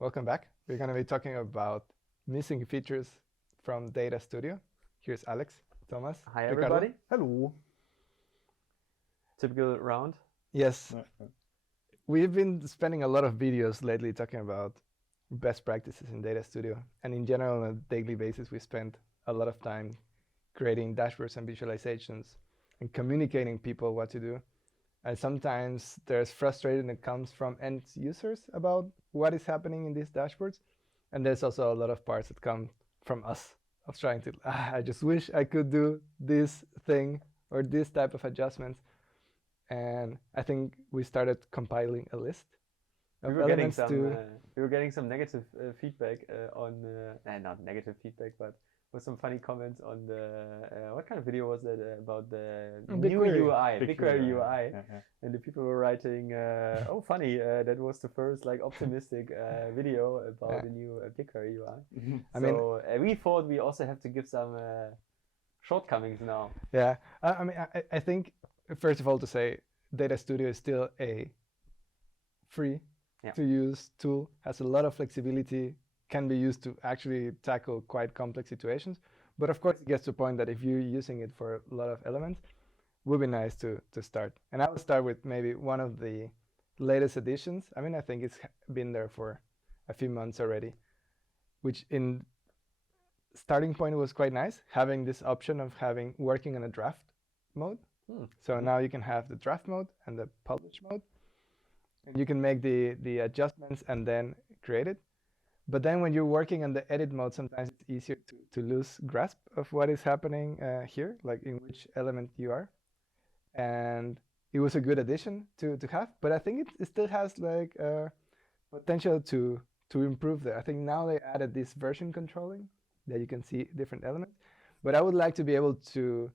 Welcome back. We're going to be talking about missing features from Data Studio. Here's Alex, Thomas, Hi Ricardo. everybody. Hello. Typical round. Yes, we've been spending a lot of videos lately talking about best practices in Data Studio. And in general, on a daily basis, we spend a lot of time creating dashboards and visualizations and communicating people what to do. And sometimes there's frustration that comes from end users about what is happening in these dashboards. And there's also a lot of parts that come from us of trying to, I just wish I could do this thing or this type of adjustments. And I think we started compiling a list of elements We were getting some negative feedback not negative feedback, but with some funny comments on the what kind of video was that about the new UI, BigQuery UI, and the people were writing, "Oh, funny! That was the first like optimistic video about the new BigQuery UI." I mean, we thought we also have to give some shortcomings now. Yeah, I think first of all to say Data Studio is still a free to use tool, has a lot of flexibility, can be used to actually tackle quite complex situations. But of course, it gets to a point that if you're using it for a lot of elements, it would be nice to start. And I will start with maybe one of the latest additions. I mean, I think it's been there for a few months already, which in starting point was quite nice, having this option of working in a draft mode. So now you can have the draft mode and the publish mode. And you can make the adjustments and then create it. But then when you're working on the edit mode, sometimes it's easier to lose grasp of what is happening here, like in which element you are. And it was a good addition to have, but I think it still has like potential to improve there. I think now they added this version controlling that you can see different elements. But I would like to be able to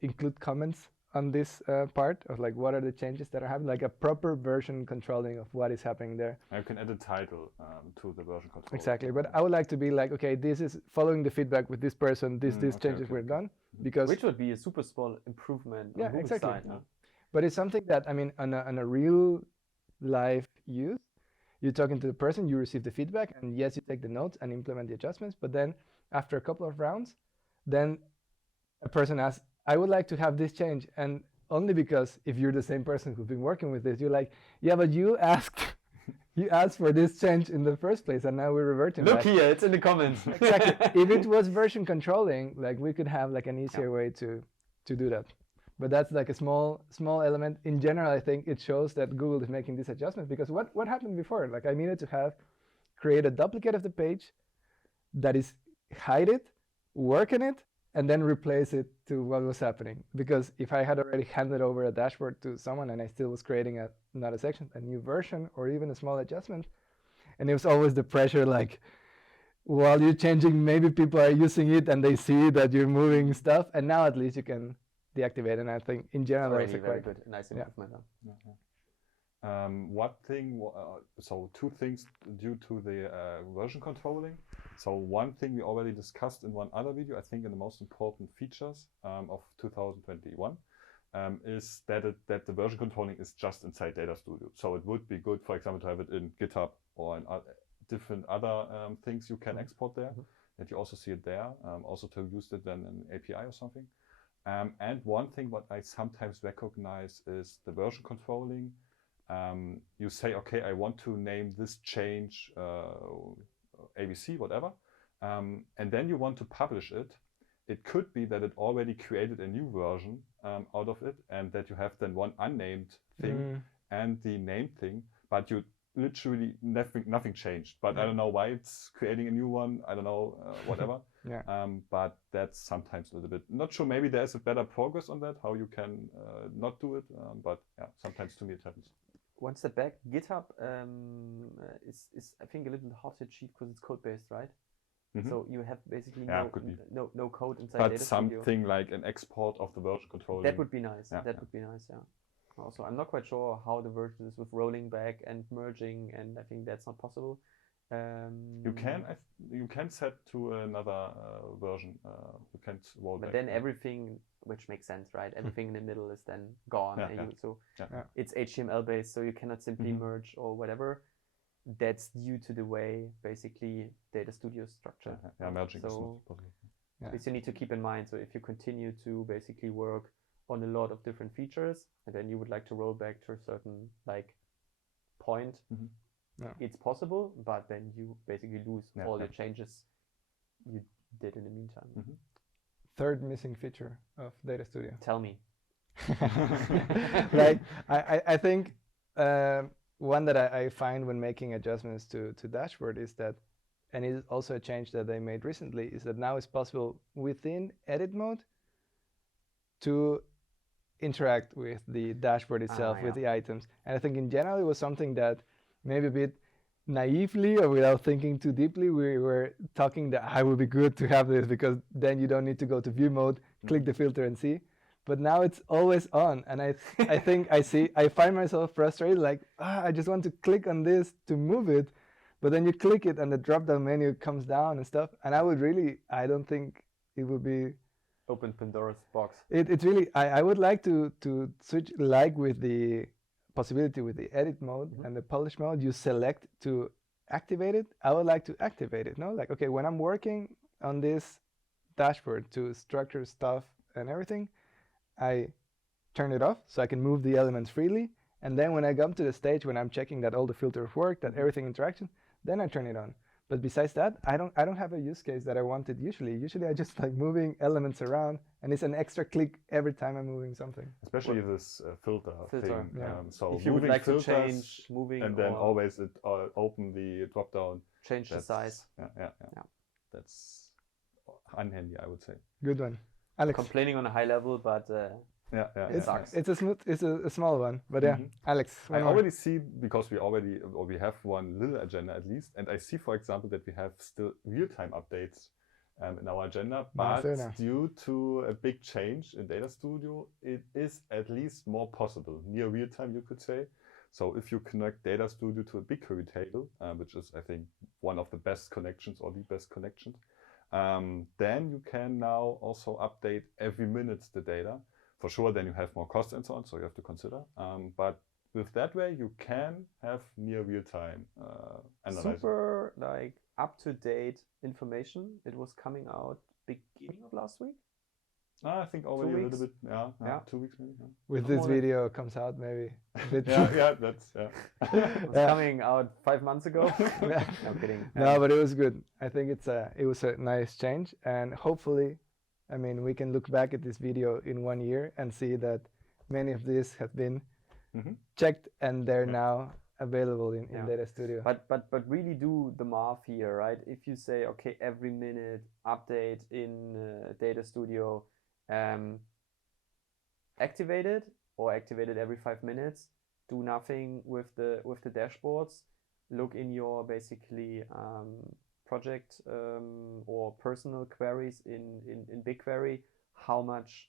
include comments on this part of like what are the changes that are happening, like a proper version controlling of what is happening there. You can add a title to the version control. Exactly, but I would like to be like, okay, this is following the feedback with this person, these changes were done. Because which would be a super small improvement on Google's side. But it's something that, I mean, on a real life use, you're talking to the person, you receive the feedback, and yes, you take the notes and implement the adjustments, but then after a couple of rounds, then a person asks, I would like to have this change. And only because if you're the same person who's been working with this, you're like, yeah, but you asked for this change in the first place, and now we're reverting Look back. here, it's in the comments. Exactly. If it was version controlling, like we could have like an easier way to do that. But that's like a small element. In general, I think it shows that Google is making this adjustment, because what happened before? Like I needed to create a duplicate of the page that is hide it, work in it, and then replace it to what was happening. Because if I had already handed over a dashboard to someone and I still was creating not a section, a new version, or even a small adjustment, and it was always the pressure, like while you're changing, maybe people are using it and they see that you're moving stuff, and now at least you can deactivate. And I think in general that's a very good, nice improvement. One thing, so two things due to the version controlling. So one thing we already discussed in one other video, I think in the most important features of 2021, is that the version controlling is just inside Data Studio. So it would be good, for example, to have it in GitHub or in different other things you can export there, that you also see it there, also to use it then in API or something. And one thing what I sometimes recognize is the version controlling. You say, okay, I want to name this change ABC, whatever, and then you want to publish it. It could be that it already created a new version out of it, and that you have then one unnamed thing and the named thing, but you literally nothing changed. But I don't know why it's creating a new one. I don't know, whatever. But that's sometimes a little bit, not sure, maybe there's a better progress on that, how you can not do it. But yeah, sometimes to me it happens. One step back, GitHub is I think a little hard to achieve because it's code-based, right? So you have basically no code inside But Data something Studio. like an export of the version controlling. That would be nice. That would be nice, yeah. Also, I'm not quite sure how the version is with rolling back and merging, and I think that's not possible. You can set to another version. You can roll back. But then everything, which makes sense, right? Everything in the middle is then gone. So it's HTML based, so you cannot simply merge or whatever. that's due to the way basically Data Studio is structured. Merging is not So possible. this you need to keep in mind. So if you continue to basically work on a lot of different features, and then you would like to roll back to a certain like point, it's possible, but then you basically lose all the changes you did in the meantime. Third missing feature of Data Studio. Tell me. Like I think one that I find when making adjustments to dashboard is that, and it's also a change that they made recently, is that now it's possible within edit mode to interact with the dashboard itself, with the items. And I think in general it was something that maybe a bit naively or without thinking too deeply we were talking that I would be good to have this because then you don't need to go to view mode, click the filter and see. But now it's always on, and I think I find myself frustrated, like I just want to click on this to move it, but then you click it and the drop down menu comes down and stuff, and I don't think it would be open Pandora's box. It's really I would like to switch, like with the possibility with the edit mode and the polish mode, you select to activate it. I would like to activate it, no? Like, okay, when I'm working on this dashboard to structure stuff and everything, I turn it off so I can move the elements freely. And then when I come to the stage when I'm checking that all the filters work, that everything interaction, then I turn it on. But besides that, I don't have a use case that I wanted usually. Usually I just like moving elements around, and it's an extra click every time I'm moving something. Especially this filter thing. So if you would like to change moving, and then always it open the drop down. Change the size. Yeah. That's unhandy, I would say. Good one, Alex. Complaining on a high level, but it sucks. It's a small one, but Alex. I already see, because we have one little agenda at least, and I see, for example, that we have still real-time updates in our agenda, but due to a big change in Data Studio, it is at least more possible, near real-time, you could say. So if you connect Data Studio to a BigQuery table, which is, I think, one of the best connections or the best connections, then you can now also update every minute the data. For sure, then you have more costs and so on, so you have to consider. But with that way, you can have near real-time analysis. Super like up-to-date information. It was coming out beginning of last week. I think already a little bit, 2 weeks maybe. With this video comes out maybe. That's It's coming out 5 months ago. No kidding. No, but it was good. I think it was a nice change, and hopefully, I mean, we can look back at this video in 1 year and see that many of these have been checked and they're now available in Data Studio. But really do the math here, right? If you say, okay, every minute update in Data Studio, activated every 5 minutes, do nothing with the dashboards, look in your basically project or personal queries in BigQuery, how much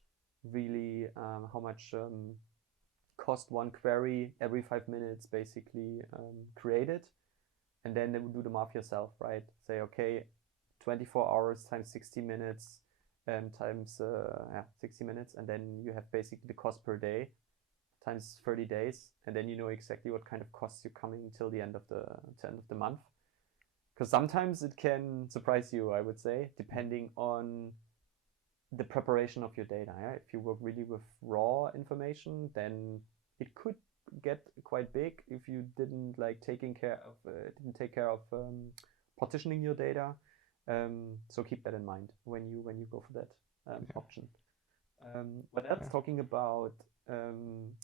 cost one query every 5 minutes basically created, and then do the math yourself, right? Say, okay, 24 hours times 60 minutes times 60 minutes, and then you have basically the cost per day times 30 days, and then you know exactly what kind of costs you're coming till the end of the month. Because sometimes it can surprise you, I would say, depending on the preparation of your data. Yeah? If you work really with raw information, then it could get quite big if you didn't take care of partitioning your data. So keep that in mind when you go for that option. But that's talking about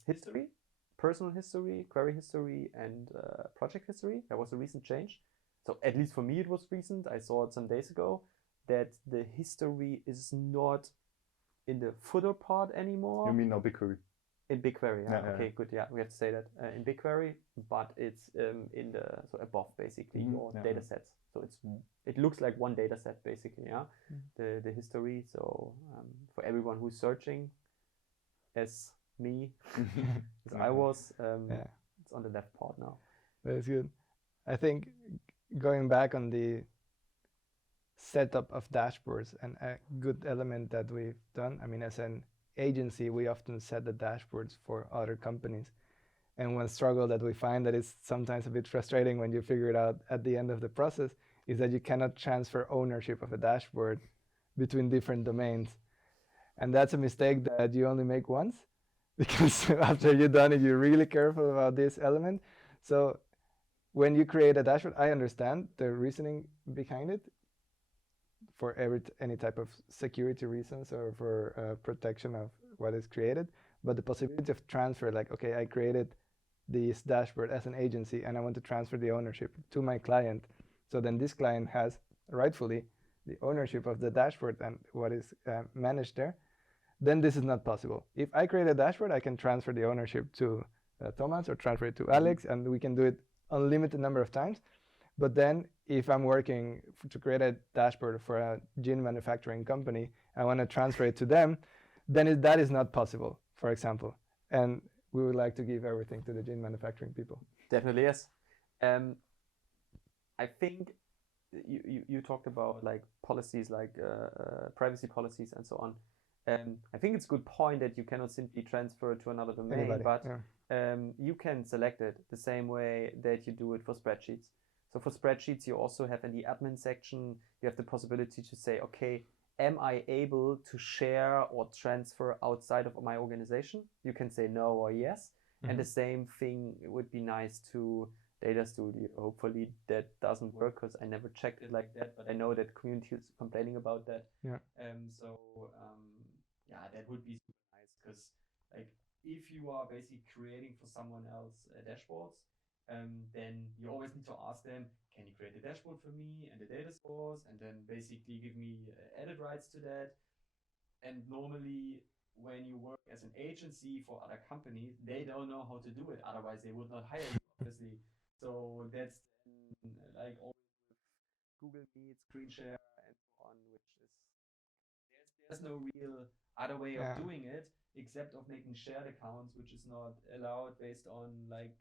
history, personal history, query history, and project history. That was a recent change. So at least for me, it was recent. I saw it some days ago that the history is not in the footer part anymore. You mean now BigQuery? In BigQuery, okay, good. Yeah, we have to say that in BigQuery, but it's in the above basically your data sets. So it looks like one data set basically, the history. So for everyone who's searching, as me, as I was, it's on the left part now. That's good. I think going back on the setup of dashboards, and a good element that we've done, I mean, as an agency, we often set the dashboards for other companies. And one struggle that we find that is sometimes a bit frustrating when you figure it out at the end of the process is that you cannot transfer ownership of a dashboard between different domains. And that's a mistake that you only make once, because after you've done it, you're really careful about this element. So when you create a dashboard, I understand the reasoning behind it for any type of security reasons or for protection of what is created. But the possibility of transfer, like, okay, I created this dashboard as an agency and I want to transfer the ownership to my client. So then this client has rightfully the ownership of the dashboard and what is managed there. Then this is not possible. If I create a dashboard, I can transfer the ownership to Thomas or transfer it to Alex, and we can do it unlimited number of times. But then if I'm working to create a dashboard for a gin manufacturing company, I want to transfer it to them, then that is not possible, for example. And we would like to give everything to the gin manufacturing people. Definitely, yes. I think you talked about like policies, like privacy policies and so on. I think it's a good point that you cannot simply transfer to another domain, Anybody, but yeah. You can select it the same way that you do it for spreadsheets. So for spreadsheets, you also have in the admin section, you have the possibility to say, okay, am I able to share or transfer outside of my organization? You can say no or yes. And the same thing would be nice to Data Studio. Hopefully that doesn't work because I never checked it like that, but I know that community is complaining about that. Yeah. Yeah, that would be super nice because like if you are basically creating for someone else dashboards, then you always need to ask them, can you create a dashboard for me and the data source, and then basically give me edit rights to that. And normally when you work as an agency for other companies, they don't know how to do it. Otherwise they would not hire you, obviously. So that's like always with Google Meet, screen share, and so on, which is there's no real other way of doing it except of making shared accounts, which is not allowed based on like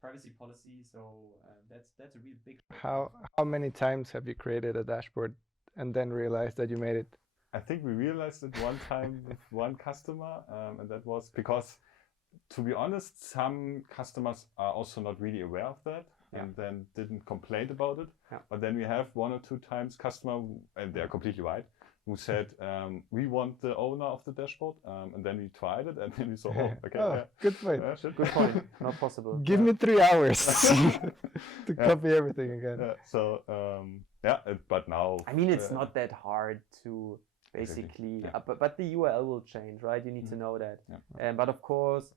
privacy policy. So that's a real big. How many times have you created a dashboard and then realized that you made it? I think we realized it one time with one customer, and that was because, to be honest, some customers are also not really aware of that and then didn't complain about it. But then we have 1 or 2 times customer, and they're completely right, who said, we want the owner of the dashboard, and then we tried it, and then we saw, oh, okay, good point. Good point. Not possible. Give me 3 hours to copy everything again. But now, I mean, it's not that hard to basically, but the URL will change, right? You need to know that. But of course,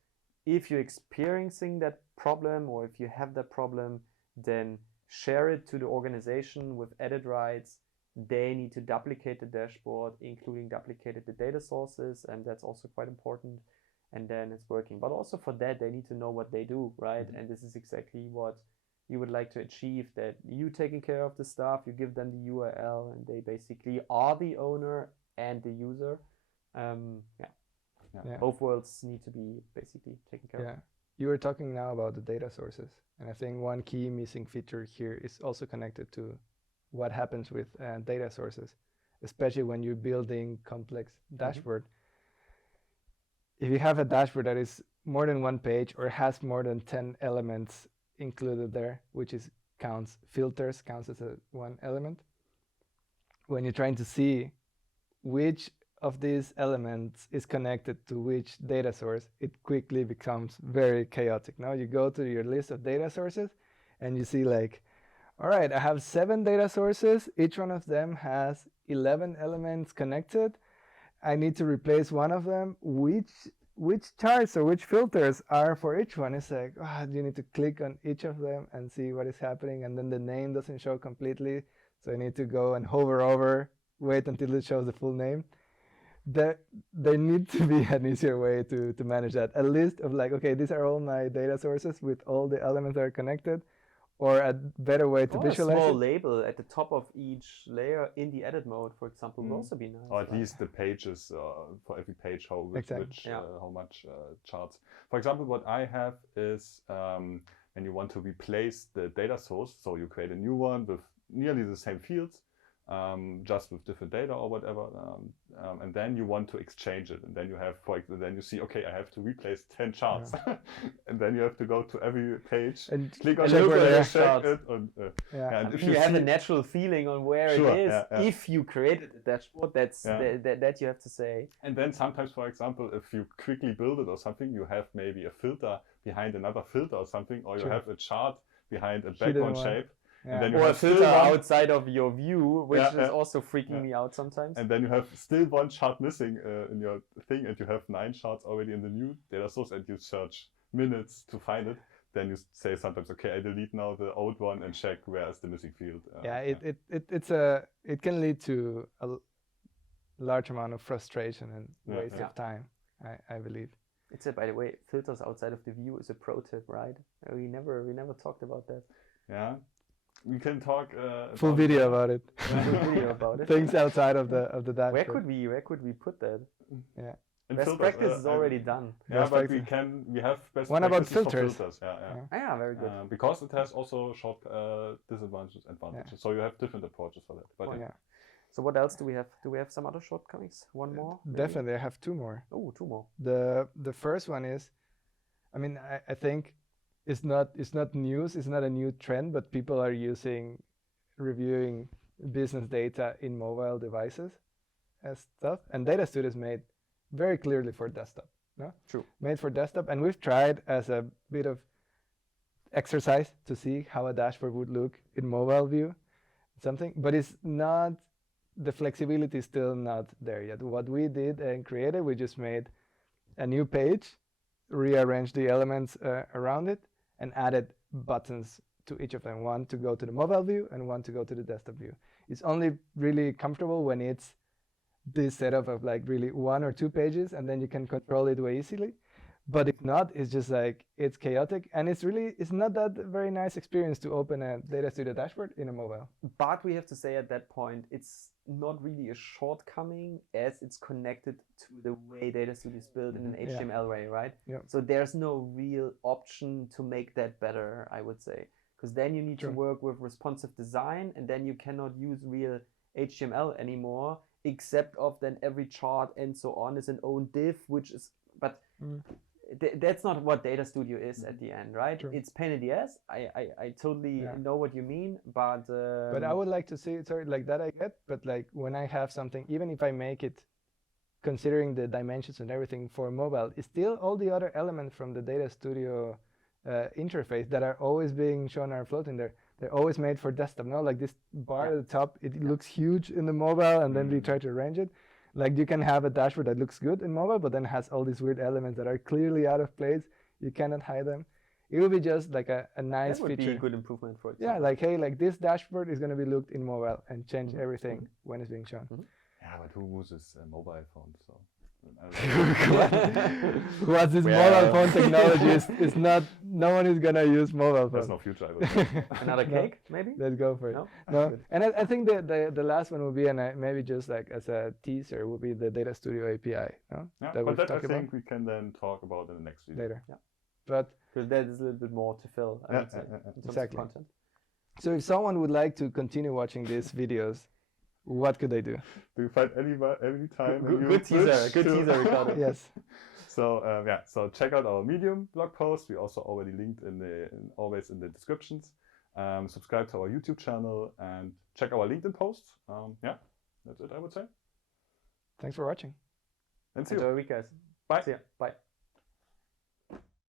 if you're experiencing that problem or if you have that problem, then share it to the organization with edit rights. They need to duplicate the dashboard, including duplicated the data sources, and that's also quite important. And then it's working. But also for that, they need to know what they do, right? And this is exactly what you would like to achieve, that you taking care of the stuff, you give them the URL, and they basically are the owner and the user. Both worlds need to be basically taken care of. You were talking now about the data sources, and I think one key missing feature here is also connected to what happens with data sources, especially when you're building complex dashboard. If you have a dashboard that is more than 1 page or has more than 10 elements included there, which is filters counts as one element. When you're trying to see which of these elements is connected to which data source, it quickly becomes very chaotic. Now you go to your list of data sources and you see like, all right, I have 7 data sources. Each one of them has 11 elements connected. I need to replace one of them. Which charts or which filters are for each one? It's like, you need to click on each of them and see what is happening. And then the name doesn't show completely. So I need to go and hover over, wait until it shows the full name. There needs to be an easier way to manage that. A list of like, okay, these are all my data sources with all the elements that are connected, or a better way to visualize a small label at the top of each layer in the edit mode, for example, would also be nice. Or at least the pages for every page, how much charts. For example, what I have is when you want to replace the data source, so you create a new one with nearly the same fields, just with different data or whatever, and then you want to exchange it, and then you have, then you see, okay, I have to replace 10 charts, and then you have to go to every page and click on look it, and check it, and if you have a natural feeling on where it is, if you created a dashboard, that's that you have to say. And then sometimes, for example, if you quickly build it or something, you have maybe a filter behind another filter or something, or you have a chart behind a background shape. And then or a filter outside of your view, which is also freaking me out sometimes. And then you have still one chart missing in your thing, and you have 9 charts already in the new data source, and you search minutes to find it. Then you say sometimes, okay, I delete now the old one and check where is the missing field. It can lead to a large amount of frustration and waste of time, I believe. It's by the way, filters outside of the view is a pro tip, right? We never talked about that. Yeah. We can talk full video about it. Things outside of the dashboard. Where could we put that? Yeah. Best practice is already done. Yeah, but we have best One about filters. Yeah, very good. Because it has also short disadvantages and advantages. So you have different approaches for that. But So what else do we have? Do we have some other shortcomings? One more? Definitely, I have 2 more. Oh, 2 more. The first one is, I mean, I think it's not news, it's not a new trend, but people are reviewing business data in mobile devices as stuff. And Data Studio is made very clearly for desktop. No? True. Made for desktop, and we've tried as a bit of exercise to see how a dashboard would look in mobile view, but it's not. The flexibility is still not there yet. What we did and created, we just made a new page, rearranged the elements around it, and added buttons to each of them. One to go to the mobile view and one to go to the desktop view. It's only really comfortable when it's this setup of like really 1 or 2 pages, and then you can control it way easily. But if not, it's just like, it's chaotic, and it's not that very nice experience to open a Data Studio dashboard in a mobile. But we have to say at that point, it's not really a shortcoming as it's connected to the way Data Studio is built in an HTML way, right? Yeah. So there's no real option to make that better, I would say. Because then you need to work with responsive design, and then you cannot use real HTML anymore, except of then every chart and so on is an own div, which is, but that's not what Data Studio is at the end, right? It's pain in the ass. I totally know what you mean, but I would like to see it, sorry, like that I get, but like when I have something, even if I make it considering the dimensions and everything for mobile, it's still all the other elements from the Data Studio interface that are always being shown are floating there. They're always made for desktop, no? Like this bar at the top, it looks huge in the mobile, and then we try to arrange it. Like you can have a dashboard that looks good in mobile, but then has all these weird elements that are clearly out of place. You cannot hide them. It would be just like a nice feature. That would be a good improvement for it. Yeah, like, hey, like this dashboard is going to be looked in mobile and change everything when it's being shown. Yeah, but who uses a mobile phone? So. What's this mobile phone technology is not, no one is going to use mobile phone. There's no future, I would say. Another cake, maybe? Let's go for it. No. And I think the last one will be, and maybe just like as a teaser, will be the Data Studio API. No? Yeah, but that I think we can then talk about in the next video. Later. Yeah. But because that is a little bit more to fill, I would say, in terms exactly. of content. So if someone would like to continue watching these videos, what could they do? Do you find any time? Good teaser, Ricardo. Yes. So so check out our Medium blog post. We also already linked always in the descriptions. Subscribe to our YouTube channel and check our LinkedIn posts. That's it, I would say. Thanks for watching. And see you. Enjoy your week, guys. Bye. See ya. Bye.